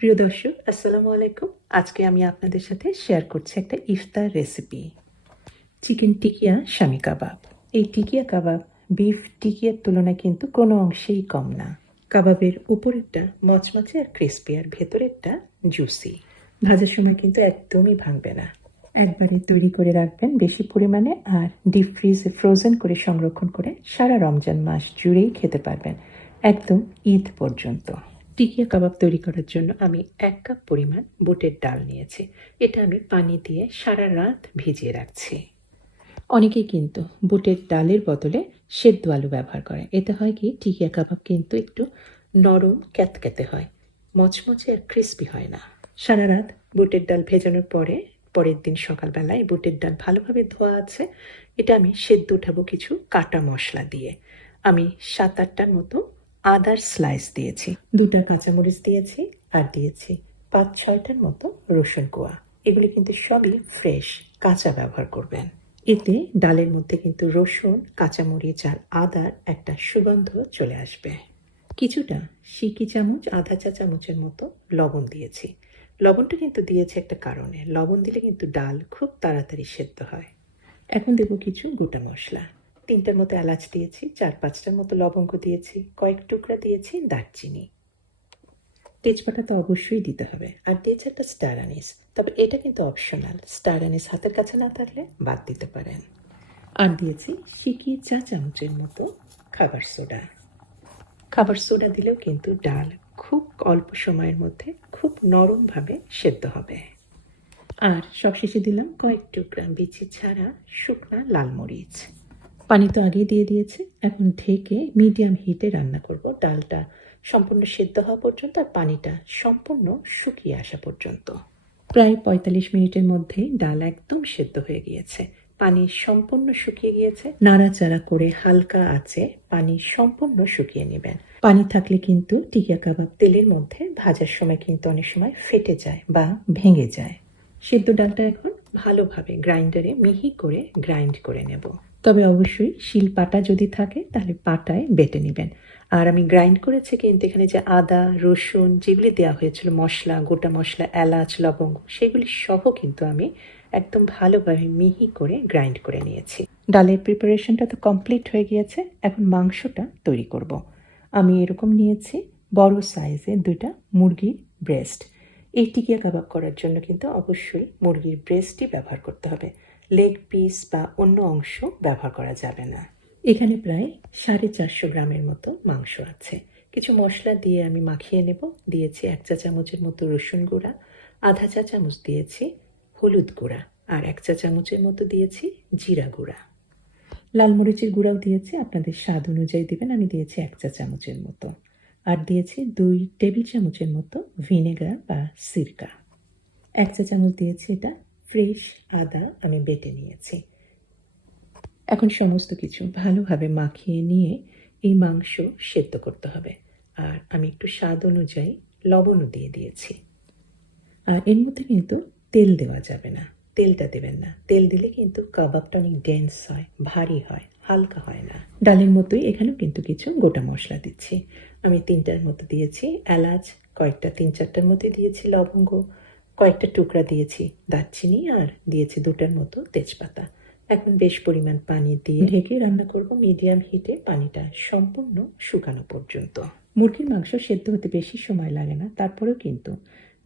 প্রিয় দর্শক, আসসালামু আলাইকুম। আজকে আমি আপনাদের সাথে শেয়ার করছি একটা ইফতার রেসিপি, চিকেন টিকিয়া শামি কাবাব। এই টিকিয়া কাবাব বিফ টিকিয়ার তুলনায় কিন্তু কোনো অংশেই কম না। কাবাবের উপরেরটা মচমচে আর ক্রিস্পি, আর ভেতরেরটা জুসি। ভাজার সময় কিন্তু একদমই ভাঙবে না। একবারে তৈরি করে রাখবেন বেশি পরিমাণে, আর ডিপ ফ্রিজে ফ্রোজেন করে সংরক্ষণ করে সারা রমজান মাস জুড়েই খেতে পারবেন, একদম ঈদ পর্যন্ত। টিকিয়া কাবাব তৈরি করার জন্য আমি 1 কাপ পরিমাণ বুটের ডাল নিয়েছি। এটা আমি পানি দিয়ে সারা রাত ভিজিয়ে রাখছি। অনেকেই কিন্তু বুটের ডালের বদলে সেদ্ধ আলু ব্যবহার করে। এতে হয় কি, টিকিয়া কাবাব কিন্তু একটু নরম ক্যাতক্যাতে হয়, মচমচে আর ক্রিস্পি হয় না। সারা রাত বুটের ডাল ভেজানোর পরে পরের দিন সকালবেলায় বুটের ডাল ভালোভাবে ধোয়া আছে, এটা আমি সেদ্ধ উঠাবো কিছু কাটা মশলা দিয়ে। আমি 7-8টার মতো আদার স্লাইস দিয়েছি, 2টা কাঁচামরিচ দিয়েছি, আর দিয়েছি 5-6টার মতো রসুন কোয়া। এগুলো কিন্তু সবই ফ্রেশ, কাঁচা ব্যবহার করবেন। এতে ডালের মধ্যে কিন্তু রসুন, কাঁচামরিচ আর আদার একটা সুগন্ধ চলে আসবে। কিছুটা সিকি চামচ, আধা চা চামচের মতো লবণ দিয়েছি। লবণটা কিন্তু দিয়েছি একটা কারণে, লবণ দিলে কিন্তু ডাল খুব তাড়াতাড়ি সেদ্ধ হয়। এখন দেবো কিছু গোটা মশলা। 3টার মতো এলাচ দিয়েছি, 4-5টার মতো লবঙ্গ দিয়েছি, কয়েক টুকরা দিয়েছি দারচিনি। তেজপাতা তো অবশ্যই দিতে হবে, আর দিয়েছে একটা স্টার আনিস, তবে এটা কিন্তু অপশনাল। স্টার আনিস হাতের কাছে না থাকলে বাদ দিতে পারেন। আর দিয়েছি সিকি চা চামচের মতো খাবার সোডা। খাবার সোডা দিলেও কিন্তু ডাল খুব অল্প সময়ের মধ্যে খুব নরমভাবে সেদ্ধ হবে। আর সবশেষে দিলাম কয়েক টুকরা বিচি ছাড়া শুকনা লাল মরিচ। পানি তো আগেই দিয়ে দিয়েছে, এখন ঢেকে মিডিয়াম হিটে রান্না করব, ডালটা সম্পূর্ণ সেদ্ধ হওয়া পর্যন্ত আর পানিটা সম্পূর্ণ শুকিয়ে আসা পর্যন্ত। প্রায় 45 মিনিটের মধ্যেই ডাল একদম সেদ্ধ হয়ে গিয়েছে, পানি সম্পূর্ণ শুকিয়ে গিয়েছে। নাড়াচাড়া করে হালকা আঁচে পানি সম্পূর্ণ শুকিয়ে নেবেন। পানি থাকলে কিন্তু টিকিয়া কাবাব তেলের মধ্যে ভাজার সময় কিন্তু অনেক সময় ফেটে যায় বা ভেঙে যায়। সেদ্ধ ডালটা এখন ভালোভাবে গ্রাইন্ডারে মিহি করে গ্রাইন্ড করে নেব। তবে অবশ্যই শিলপাটা যদি থাকে তাহলে পাটায় বেটে নেবেন। আর আমি গ্রাইন্ড করেছি কিন্তু এখানে যে আদা, রসুন যেগুলি দেওয়া হয়েছিল মশলা, গোটা মশলা, এলাচ, লবঙ্গ, সেগুলি সহ কিন্তু আমি একদম ভালোভাবে মিহি করে গ্রাইন্ড করে নিয়েছি। ডালের প্রিপারেশনটা তো কমপ্লিট হয়ে গিয়েছে, এখন মাংসটা তৈরি করব। আমি এরকম নিয়েছি বড় সাইজের 2টা মুরগির ব্রেস্ট। এই টিকিয়া কাবাব করার জন্য কিন্তু অবশ্যই মুরগির ব্রেস্টই ব্যবহার করতে হবে, লেগ পিস বা অন্য অংশ ব্যবহার করা যাবে না। এখানে প্রায় 450 গ্রামের মতো মাংস আছে। কিছু মশলা দিয়ে আমি মাখিয়ে নেব। দিয়েছি 1 চা চামচের মতো রসুন গুঁড়া, আধা চা চামচ দিয়েছি হলুদ গুঁড়া, আর 1 চা চামচের মতো দিয়েছি জিরা গুঁড়া। লাল মরিচের গুঁড়াও দিয়েছি, আপনাদের স্বাদ অনুযায়ী দিবেন। আমি দিয়েছি 1 চা চামচের মতো। আর দিয়েছি 2 টেবিল চামচের মতো ভিনেগার বা সিরকা। 1 চা চামচ দিয়েছি এটা ফ্রেশ আদা, আমি বেটে নিয়েছি। এখন সমস্ত কিছু ভালোভাবে মাখিয়ে নিয়ে এই মাংস সেদ্ধ করতে হবে। আর আমি একটু স্বাদ অনুযায়ী লবণও দিয়ে দিয়েছি। আর এর মধ্যে কিন্তু তেল দেওয়া যাবে না, তেলটা দেবেন না। তেল দিলে কিন্তু কাবাবটা অনেক ডেন্স হয়, ভারী হয়, হালকা হয় না। ডালের মতোই এখানেও কিন্তু কিছু গোটা মশলা দিচ্ছি। আমি 3টার মতো দিয়েছি এলাচ, কয়েকটা 3-4টার মতো দিয়েছি লবঙ্গ, কয়েকটা টুকরা দিয়েছি দারচিনি, আর দিয়েছি 2টার মতো তেজপাতা। এখন বেশ পরিমাণ পানি দিয়ে ঢেকে রান্না করব মিডিয়াম হিটে, পানিটা সম্পূর্ণ শুকানো পর্যন্ত। মুরগির মাংস সেদ্ধ হতে বেশি সময় লাগে না, তারপরেও কিন্তু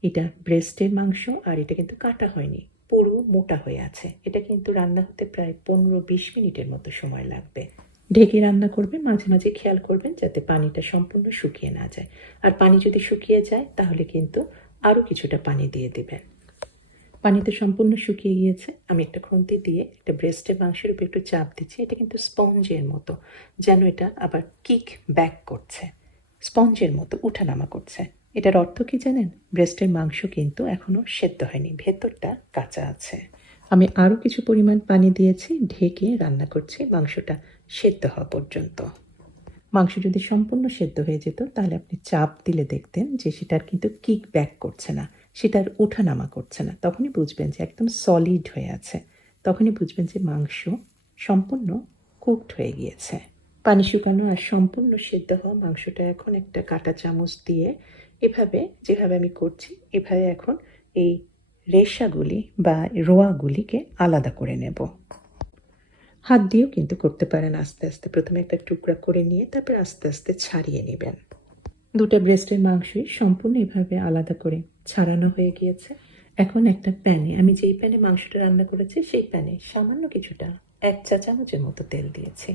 এটা ব্রেস্টের মাংস, আর এটা কিন্তু কাটা হয়নি, পুরো মোটা হয়ে আছে। এটা কিন্তু রান্না হতে প্রায় 15-20 মিনিটের মতো সময় লাগবে। ঢেকে রান্না করবেন, মাঝে মাঝে খেয়াল করবেন যাতে পানিটা সম্পূর্ণ শুকিয়ে না যায়। আর পানি যদি শুকিয়ে যায় তাহলে কিন্তু আরও কিছুটা পানি দিয়ে দেবেন। পানিতে সম্পূর্ণ শুকিয়ে গিয়েছে। আমি একটা খুন্তি দিয়ে একটা ব্রেস্টের মাংসের উপর একটু চাপ দিচ্ছি। এটা কিন্তু স্পঞ্জের মতো, যেন এটা আবার কিক ব্যাক করছে, স্পঞ্জের মতো উঠানামা করছে। এটার অর্থ কি জানেন? ব্রেস্টের মাংস কিন্তু এখনো সেদ্ধ হয়নি, ভেতরটা কাঁচা আছে। আমি আরও কিছু পরিমাণ পানি দিয়েছি, ঢেকে রান্না করছি মাংসটা সেদ্ধ হওয়া পর্যন্ত। মাংস যদি সম্পূর্ণ সেদ্ধ হয়ে যেত তাহলে আপনি চাপ দিলে দেখতেন যে সেটার কিন্তু কিক ব্যাক করছে না, সেটার ওঠানামা করছে না। তখনই বুঝবেন যে একদম সলিড হয়ে আছে, তখনই বুঝবেন যে মাংস সম্পূর্ণ কুকড হয়ে গিয়েছে। পানি শুকানো আর সম্পূর্ণ সেদ্ধ হওয়া মাংসটা এখন একটা কাঁটা চামচ দিয়ে এভাবে যেভাবে আমি করছি এভাবে এখন এই রেশাগুলি বা রোয়াগুলিকে আলাদা করে নেব। হাত দিয়েও কিন্তু করতে পারেন আস্তে আস্তে। প্রথমে একটা টুকরা করে নিয়ে তারপর আস্তে আস্তে ছাড়িয়ে নেবেন। দুটো ব্রেস্টের মাংসই সম্পূর্ণ এভাবে আলাদা করে ছাড়ানো হয়ে গিয়েছে। এখন একটা প্যানে, আমি যেই প্যানে মাংসটা রান্না করেছি সেই প্যানে সামান্য কিছুটা 1 চা চামচের মতো তেল দিয়েছি।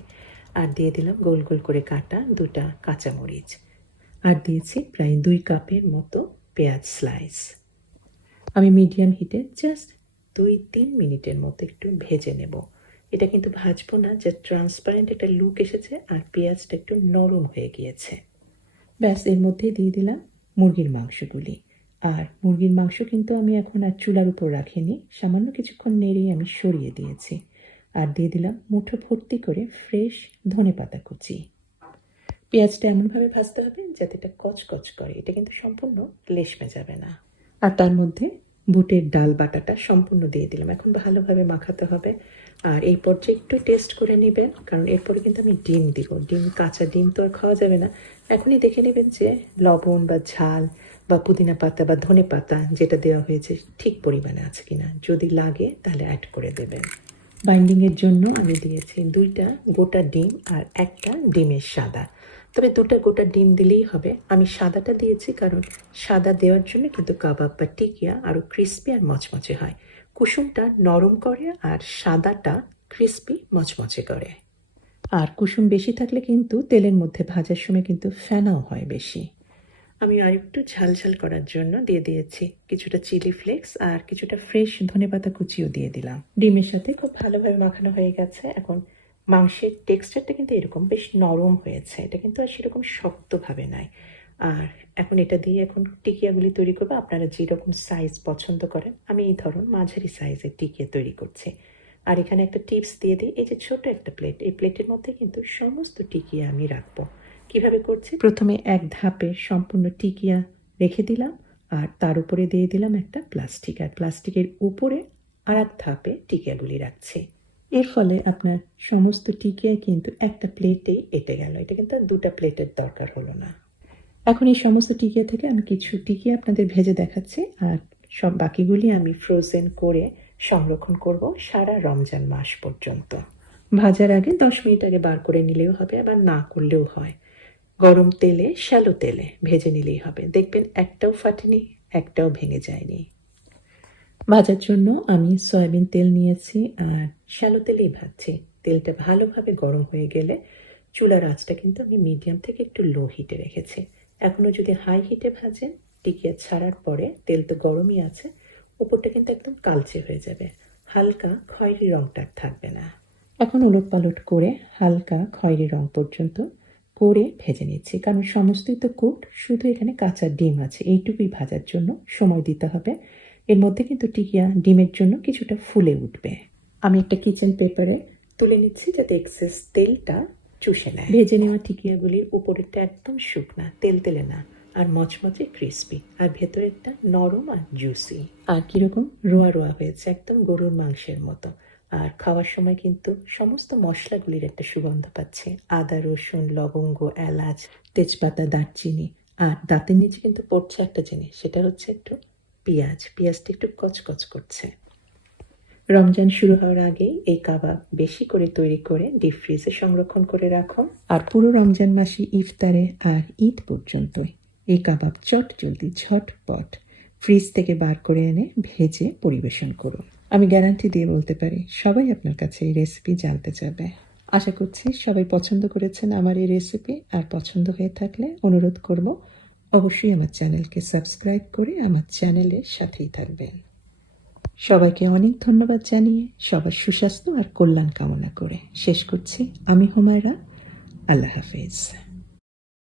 আর দিয়ে দিলাম গোল গোল করে কাটা 2টা কাঁচামরিচ। আর দিয়েছি প্রায় 2 কাপের মতো পেঁয়াজ স্লাইস। আমি মিডিয়াম হিটে জাস্ট 2-3 মিনিটের মতো একটু ভেজে নেব। এটা কিন্তু ভাজবো না, যে ট্রান্সপারেন্ট একটা লুক এসেছে আর পেঁয়াজটা একটু নরম হয়ে গিয়েছে। ব্যাস, এর মধ্যে দিয়ে দিলাম মুরগির মাংসগুলি। আর মুরগির মাংস কিন্তু আমি এখন আর চুলার উপর রাখিনি, সামান্য কিছুক্ষণ নেড়েই আমি সরিয়ে দিয়েছি। আর দিয়ে দিলাম মুঠো ভর্তি করে ফ্রেশ ধনেপাতা কুচি। পেঁয়াজটা এমনভাবে ভাজতে হবে যাতে এটা কচকচ করে, এটা কিন্তু সম্পূর্ণ লেশমে যাবে না। আর তার মধ্যে বুটের ডাল বাটাটা সম্পূর্ণ দিয়ে দিলাম। এখন ভালোভাবে মাখাতে হবে। আর এই পর্যায়ে একটু টেস্ট করে নেবেন, কারণ এরপরে কিন্তু আমি ডিম দিব। কাঁচা ডিম তো আর খাওয়া যাবে না। এখনই দেখে নেবেন যে লবণ বা ঝাল বা পুদিনা পাতা বা ধনে পাতা যেটা দেওয়া হয়েছে ঠিক পরিমাণে আছে কিনা। যদি লাগে তাহলে অ্যাড করে দেবেন। বাইন্ডিংয়ের জন্য আমি দিয়েছি 2টা গোটা ডিম আর একটা ডিমের সাদা। তবে 2টা গোটা ডিম দিলেই হবে। আমি সাদাটা দিয়েছি কারণ সাদা দেওয়ার জন্য কিন্তু কাবাব বা টিকিয়া আরও ক্রিস্পি আর মচমচে হয়। কুসুমটা নরম করে আর সাদাটা ক্রিস্পি মচমচে করে। আর কুসুম বেশি থাকলে কিন্তু তেলের মধ্যে ভাজার সময় কিন্তু ফেনাও হয় বেশি। আমি আরেকটু ঝাল ঝাল করার জন্য দিয়ে দিয়েছি কিছুটা চিলি ফ্লেক্স আর কিছুটা ফ্রেশ ধনেপাতা কুচিও দিয়ে দিলাম। ডিমের সাথে খুব ভালোভাবে মাখানো হয়ে গেছে। এখন মাংসের টেক্সচারটা কিন্তু এরকম বেশ নরম হয়েছে, এটা কিন্তু আর সেরকম শক্তভাবে নাই। আর এখন এটা দিয়ে এখন টিকিয়াগুলি তৈরি করবো। আপনারা যেরকম সাইজ পছন্দ করেন, আমি এই ধরুন মাঝারি সাইজের টিকিয়া তৈরি করছি। আর এখানে একটা টিপস দিয়ে দিই, এই যে ছোট একটা প্লেট, এই প্লেটের মধ্যে কিন্তু সমস্ত টিকিয়া আমি রাখবো। কিভাবে করছি, প্রথমে এক ধাপে সম্পূর্ণ টিকিয়া রেখে দিলাম আর তার উপরে দিয়ে দিলাম একটা প্লাস্টিক, আর প্লাস্টিকের উপরে আর এক ধাপে টিকিয়াগুলি রাখছি। এর ফলে আপনার সমস্ত টিকিয়া কিন্তু একটা প্লেটেই এঁটে গেল। এটা কিন্তু আর 2টা প্লেটের দরকার হলো না। এখন এই সমস্ত টিকিয়া থেকে আমি কিছু টিকিয়া আপনাদের ভেজে দেখাচ্ছি, আর সব বাকিগুলি আমি ফ্রোজেন করে সংরক্ষণ করব সারা রমজান মাস পর্যন্ত। ভাজার আগে 10 মিনিট আগে বার করে নিলেও হবে, আবার না করলেও হয়। গরম তেলে, শ্যালো তেলে ভেজে নিলেই হবে। দেখবেন একটাও ফাটেনি, একটাও ভেঙে যায়নি। ভাজার জন্য আমি সয়াবিন তেল নিয়েছি আর শ্যালো তেলেই ভাজছি। তেলটা ভালোভাবে গরম হয়ে গেলে চুলার আঁচটা কিন্তু আমি মিডিয়াম থেকে একটু লো হিটে রেখেছি। এখনও যদি হাই হিটে ভাজেন, টিকিয়া ছাড়ার পরে তেল তো গরমই আছে, উপরটা কিন্তু একদম কালচে হয়ে যাবে, হালকা খয়েরি রংটা থাকবে না। এখন উলট পালট করে হালকা খয়েরি রং পর্যন্ত করে ভেজে নিচ্ছি, কারণ সমস্তই তো কুকড, শুধু এখানে কাঁচা ডিম আছে, এইটুকুই ভাজার জন্য সময় দিতে হবে। এর মধ্যে কিন্তু টিকিয়া ডিমের জন্য কিছুটা ফুলে উঠবে। আমি একটা কিচেন পেপারে তুলে নিচ্ছি যাতে এক্সেস তেলটা চুষে নেয়। ভেজে নেওয়া টিকিয়াগুলির উপরেরটা একদম শুকনা, তেল তেলে না, আর মচমচে ক্রিস্পি, আর ভেতরেরটা নরম আর জুসি। আর কিরকম রোয়া রোয়া হয়েছে, একদম গরুর মাংসের মতো। আর খাওয়ার সময় কিন্তু সমস্ত মশলাগুলির একটা সুগন্ধ পাচ্ছে, আদা, রসুন, লবঙ্গ, এলাচ, তেজপাতা, দারচিনি। আর দাঁতের নিচে কিন্তু পড়ছে একটা জিনিস, সেটা হচ্ছে একটু পেঁয়াজ। পেঁয়াজটা একটু কচকচ করছে। রমজান শুরু হওয়ার আগেই এই কাবাব বেশি করে তৈরি করে ডিপ ফ্রিজে সংরক্ষণ করে রাখুন। আর পুরো রমজান মাসে ইফতারে আর ঈদ পর্যন্তই এই কাবাব চট জলদি ঝটপট ফ্রিজ থেকে বার করে এনে ভেজে পরিবেশন করুন। আমি গ্যারান্টি দিয়ে বলতে পারি সবাই আপনার কাছে এই রেসিপি জানতে চাবে। আশা করছি সবাই পছন্দ করেছেন আমার এই রেসিপি। আর পছন্দ হয়ে থাকলে অনুরোধ করব অবশ্যই আমার চ্যানেলকে সাবস্ক্রাইব করে আমার চ্যানেলের সাথেই থাকবেন। সবাইকে অনেক ধন্যবাদ জানিয়ে সবার সুস্বাস্থ্য আর কল্যাণ কামনা করে শেষ করছি। আমি হুমায়রা। আল্লাহ হাফেজ।